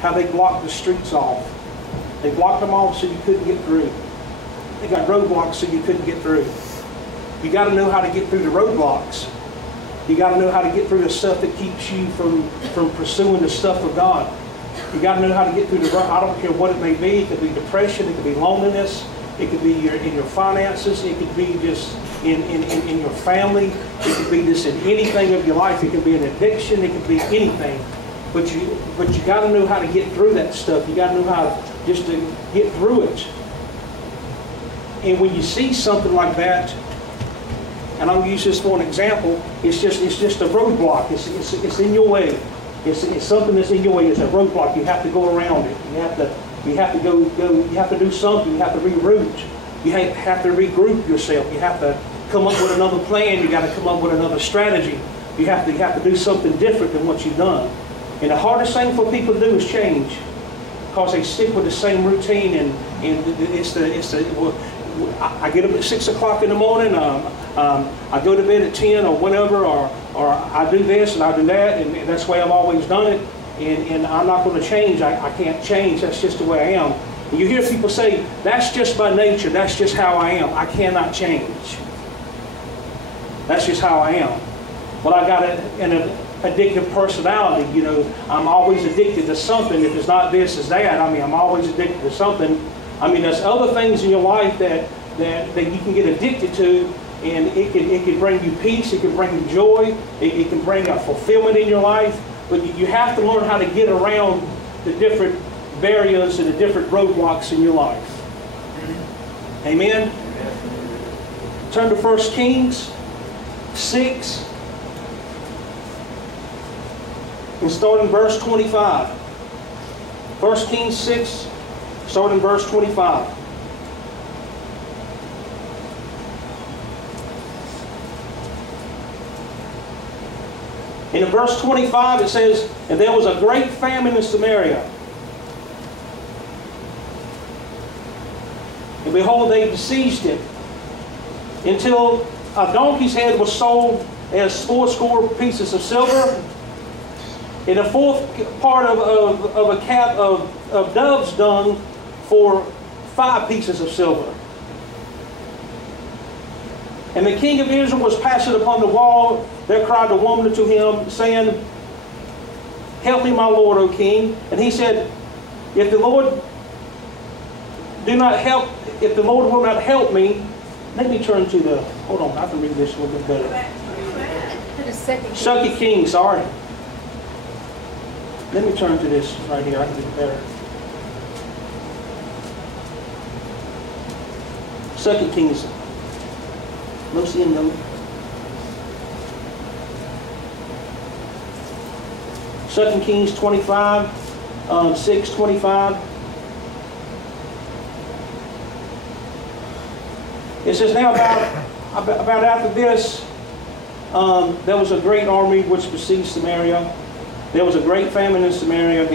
how they blocked the streets off. They blocked them off so you couldn't get through. They got roadblocks so you couldn't get through. You got to know how to get through the roadblocks. You got to know how to get through the stuff that keeps you from pursuing the stuff of God. You got to know how to get through the road. I don't care what it may be. It could be depression. It could be loneliness. It could be in your finances. It could be just in your family. It could be just in anything of your life. It could be an addiction. It could be anything. But you got to know how to get through that stuff. You got to know how to get through it. And when you see something like that, and I'll use this for an example, it's just a roadblock. It's in your way. It's something that's in your way. It's a roadblock. You have to go around it. You have to go. You have to do something. You have to reroute. You have to regroup yourself. You have to come up with another plan. You got to come up with another strategy. You have to do something different than what you've done. And the hardest thing for people to do is change, because they stick with the same routine. And I get up at 6 o'clock in the morning. I go to bed at 10 or whatever, or I do this and I do that, and that's the way I've always done it. And I'm not going to change. I can't change. That's just the way I am. And you hear people say, that's just my nature. That's just how I am. I cannot change. That's just how I am. Well, I got an addictive personality. You know, I'm always addicted to something. If it's not this, it's that. I mean, I'm always addicted to something. I mean, there's other things in your life that you can get addicted to, and it can bring you peace. It can bring you joy. It can bring a fulfillment in your life. But you have to learn how to get around the different barriers and the different roadblocks in your life. Amen? Turn to 1 Kings 6 and start in verse 25. 1 Kings 6, start in verse 25. And in verse 25 it says, and there was a great famine in Samaria. And behold, they besieged it, until a donkey's head was sold as 80 pieces of silver, and a fourth part of a cap of dove's dung for 5 pieces of silver. And the king of Israel was passing upon the wall. There cried a woman to him, saying, help me, my lord, O king. And he said, if the Lord will not help me, let me turn to the, hold on, I can read this a little bit better. 2 Kings, sorry. Let me turn to this right here, I can do it better. 2 Kings. No seeing no. 2 Kings 25, 6:25. It says, now about after this, there was a great army which besieged Samaria. There was a great famine in Samaria.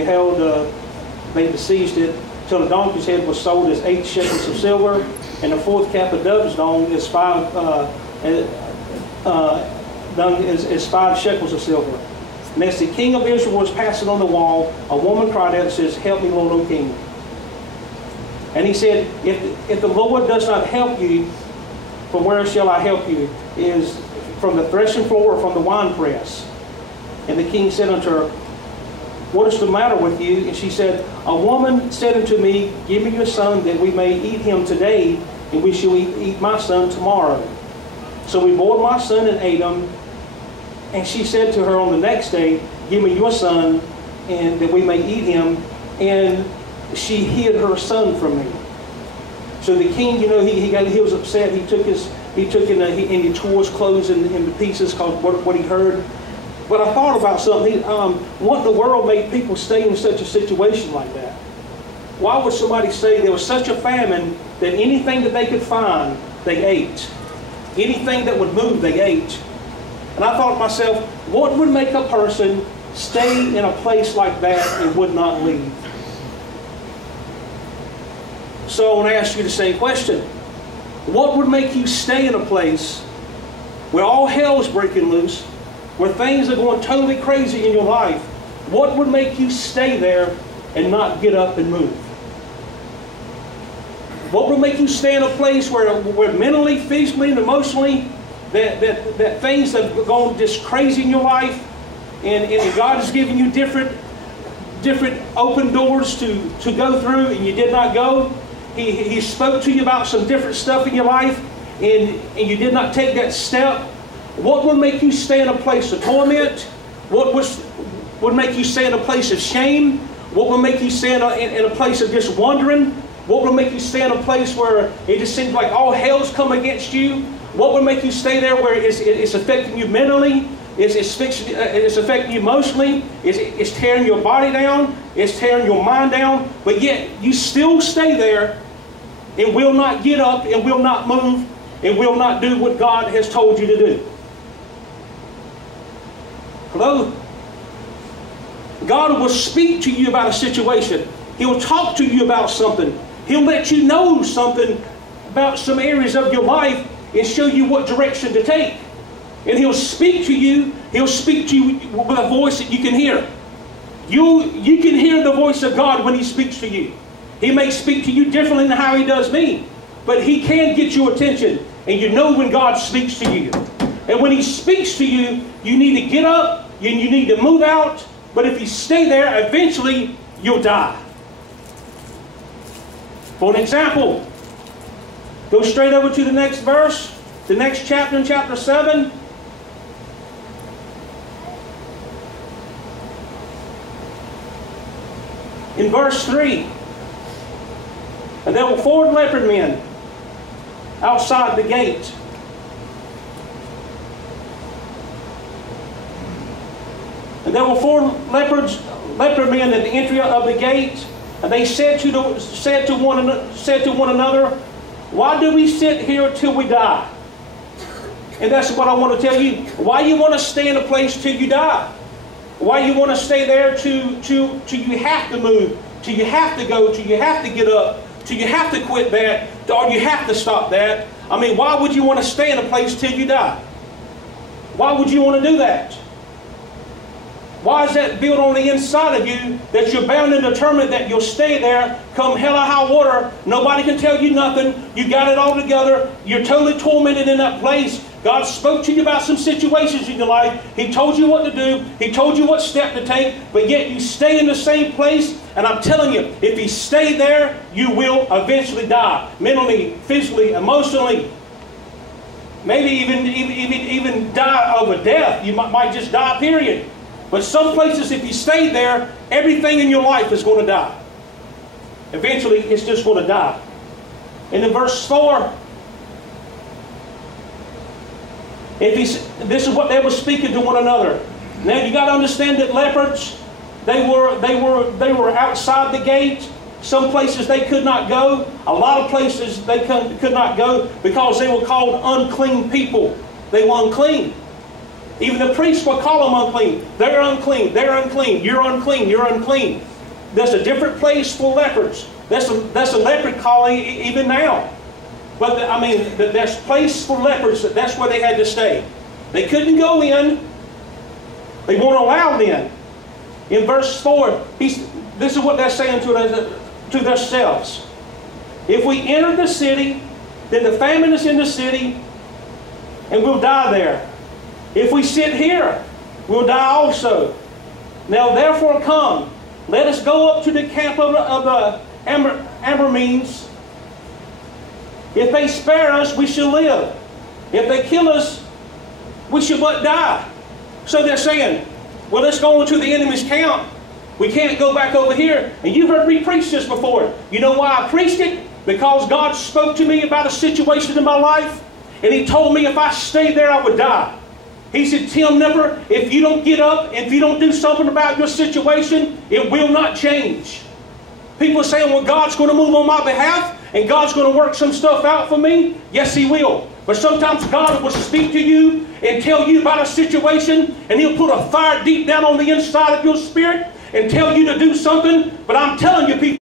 They besieged it till the donkey's head was sold as 8 shekels of silver, and the fourth cap of dove's dung is 5 shekels of silver. And as the king of Israel was passing on the wall, a woman cried out and says, help me, Lord, O king. And he said, if the Lord does not help you, from where shall I help you? Is from the threshing floor or from the winepress? And the king said unto her, what is the matter with you? And she said, a woman said unto me, give me your son, that we may eat him today, and we shall eat my son tomorrow. So we boiled my son and ate him. And she said to her on the next day, give me your son, and that we may eat him. And she hid her son from me. So the king, you know, he was upset. He took and he tore his clothes into pieces because what he heard. But I thought about something. What in the world made people stay in such a situation like that? Why would somebody say there was such a famine that anything that they could find, they ate? Anything that would move, they ate. And I thought to myself, what would make a person stay in a place like that and would not leave? So I want to ask you the same question. What would make you stay in a place where all hell is breaking loose, where things are going totally crazy in your life? What would make you stay there and not get up and move? What will make you stay in a place where mentally, physically, and emotionally, that things have gone just crazy in your life, and God has given you different open doors to go through, and you did not go? He spoke to you about some different stuff in your life, and you did not take that step. What will make you stay in a place of torment? What would make you stay in a place of shame? What will make you stay in a place of just wondering? What will make you stay in a place where it just seems like all hell's come against you? What will make you stay there where it's affecting you mentally? It's affecting you emotionally? It's tearing your body down? It's tearing your mind down? But yet you still stay there and will not get up and will not move and will not do what God has told you to do. Hello? God will speak to you about a situation. He'll talk to you about something. He'll let you know something about some areas of your life and show you what direction to take. And He'll speak to you. He'll speak to you with a voice that you can hear. You can hear the voice of God when He speaks to you. He may speak to you differently than how He does me, but He can get your attention. And you know when God speaks to you. And when He speaks to you, you need to get up and you need to move out. But if you stay there, eventually you'll die. For an example, go straight over to the next verse, the next chapter in chapter 7. In verse 3, and there were 4 leopard men outside the gate. And there were 4 leopard men at the entry of the gate. And they said to one another, "Why do we sit here till we die?" And that's what I want to tell you. Why you want to stay in a place till you die? Why you want to stay there till you have to move, till you have to go, till you have to get up, till you have to quit that, or you have to stop that? I mean, why would you want to stay in a place till you die? Why would you want to do that? Why is that built on the inside of you that you're bound and determined that you'll stay there come hell or high water? Nobody can tell you nothing. You got it all together. You're totally tormented in that place. God spoke to you about some situations in your life. He told you what to do. He told you what step to take. But yet you stay in the same place. And I'm telling you, if you stay there, you will eventually die. Mentally, physically, emotionally. Maybe even die of a death. You might just die, period. But some places, if you stay there, everything in your life is going to die. Eventually, it's just going to die. And in verse 4, this is what they were speaking to one another. Now, you got to understand that leopards, they were outside the gate. Some places they could not go. A lot of places they could not go because they were called unclean people. They were unclean. Even the priests would call them unclean. They're unclean. They're unclean. You're unclean. You're unclean. There's a different place for leopards. That's a leopard colony even now. But there's a place for leopards. That's where they had to stay. They couldn't go in. They weren't allowed in. In verse 4, this is what they're saying to themselves. If we enter the city, then the famine is in the city, and we'll die there. If we sit here, we'll die also. Now therefore come, let us go up to the camp of the Arameans. If they spare us, we shall live. If they kill us, we shall but die. So they're saying, well, let's go into the enemy's camp. We can't go back over here. And you've heard me preach this before. You know why I preached it? Because God spoke to me about a situation in my life. And He told me if I stayed there, I would die. He said, Tim Nipper, if you don't get up, if you don't do something about your situation, it will not change. People are saying, well, God's going to move on my behalf and God's going to work some stuff out for me. Yes, He will. But sometimes God will speak to you and tell you about a situation, and He'll put a fire deep down on the inside of your spirit and tell you to do something. But I'm telling you, people,